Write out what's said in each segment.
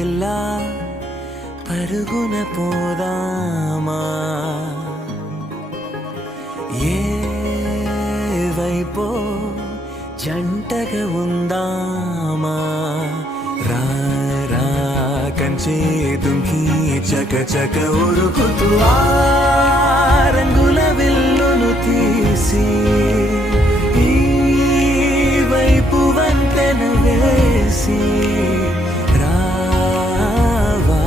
పిల్ల పరుగున పోదామా ఏ వైపో జంటగా ఉందామా రా రా కంచే దుంకి చక చక ఉరుకుతూ ఆ రంగుల విల్లును తీసి ఈ వైపు వంతెన వేసి రావా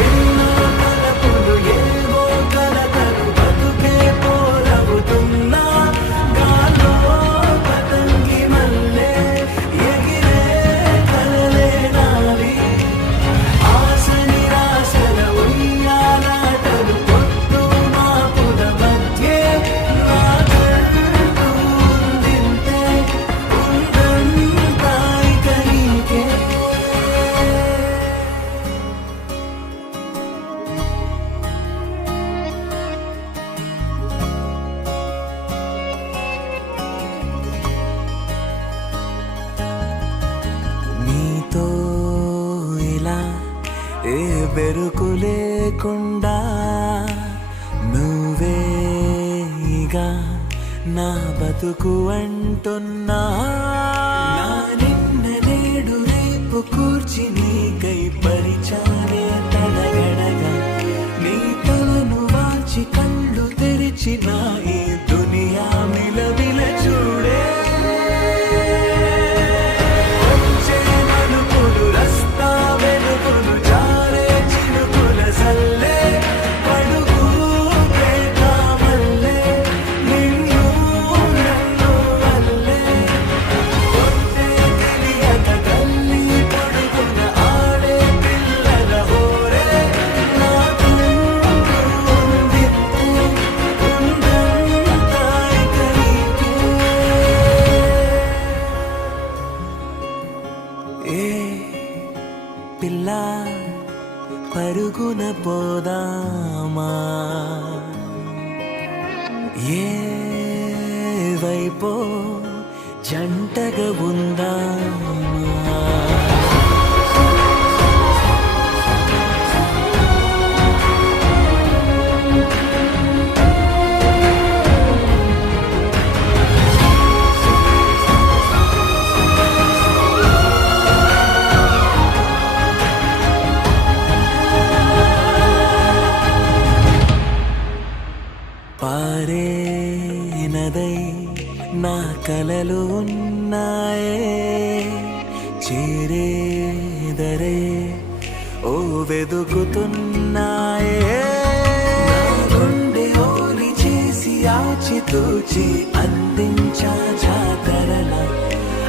ఎన్నో తలపులు ఏవో కలతలు బతుకే పోలవుతున్నా గాల్లో పతంగి మల్లె ఎగిరే కలలే నావి ఆశ నిరాశల ఉయ్యాలాటలు పొద్దు మాపుల మధ్యే నాకంటూ ఉందింతే ఉందంతా ఇక నీకే నీతో ఇలా ఏ బెరుకు లేకుండా నువ్వేగా నా బతుకు అంటున్నా నా నిన్న నేడు రేపు కూర్చి నీకై పరిచానే తడగడగా నీ తలను వాచి కళ్ళు తెరిచిన ఈ దునియా మిలవిల చూడే వచ్చే మలుపులు రస్తా వెలుగులు జారే చినుకుల సల్లే పడుగు మల్లె నిన్ను నన్ను వల్లే కొట్టే తెలియక గల్లీ పొడుగున ఆడే పిల్లల హోరే నాకంటూ ఉందింతే ఉందంతా ఇక నీకే ఏ పిల్ల పరుగున పోదామా ఏ వైపో జంటగా ఉందామా పారే నదై నా కలలు ఉన్నాయే చేరేదరే ఓ వెదుకుతున్నాయే నా గుండె ఓలి చేసి ఆచితూచి అందించా జాతరల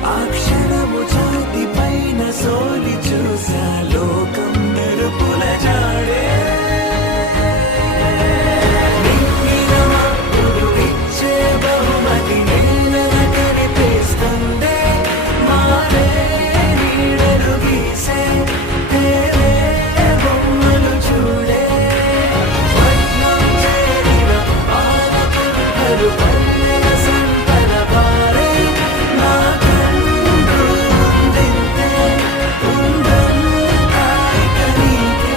ఆ క్షణము ఛాతి పైన సోలి చూసా లోకం మెరుపుల జాడే బహుమతి నేలన కనిపిస్తుందే మారే నీడలు గీసే తేరే బొమ్మలు చూడే వన్నం చేరిన పాలకులు పల్లెల సంతల పారే నాకంటూ ఉందింతే ఉందంతా ఇక నీకే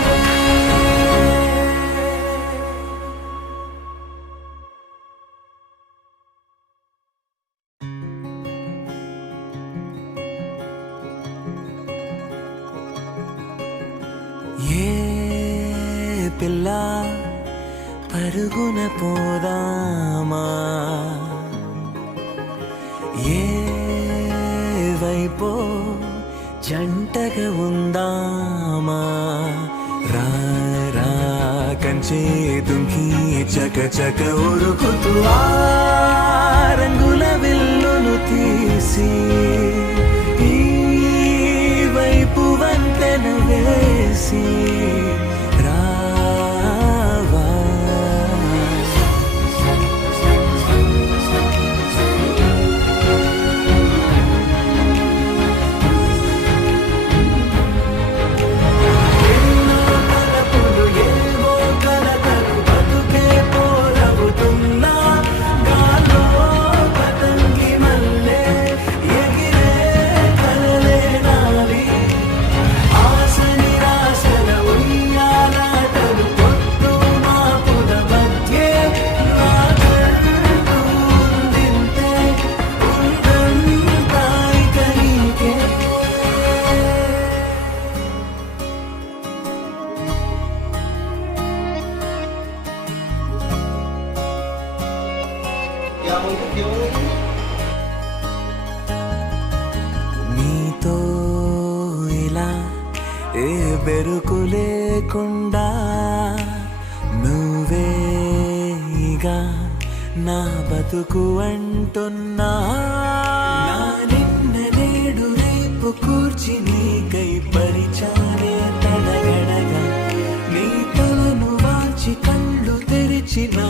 ఏ పిల్ల పరుగున పోదామా ఏ వైపో జంటగా ఉందామా రా రా కంచే దుంకి చక చక ఉరుకుతూ ఆ రంగుల విల్లును తీసి ఈ వైపు వంతెన వేసి రావా ఎన్నో తలపులు ఏవో కలతలు బెరుకు లేకుండా నువ్వేగా నా బతుకు అంటున్నా నా నిన్న నేడు రేపు కూర్చి నీకై పరిచానే తడగడగా నీ తలను వాల్చి కళ్ళు తెరిచి నా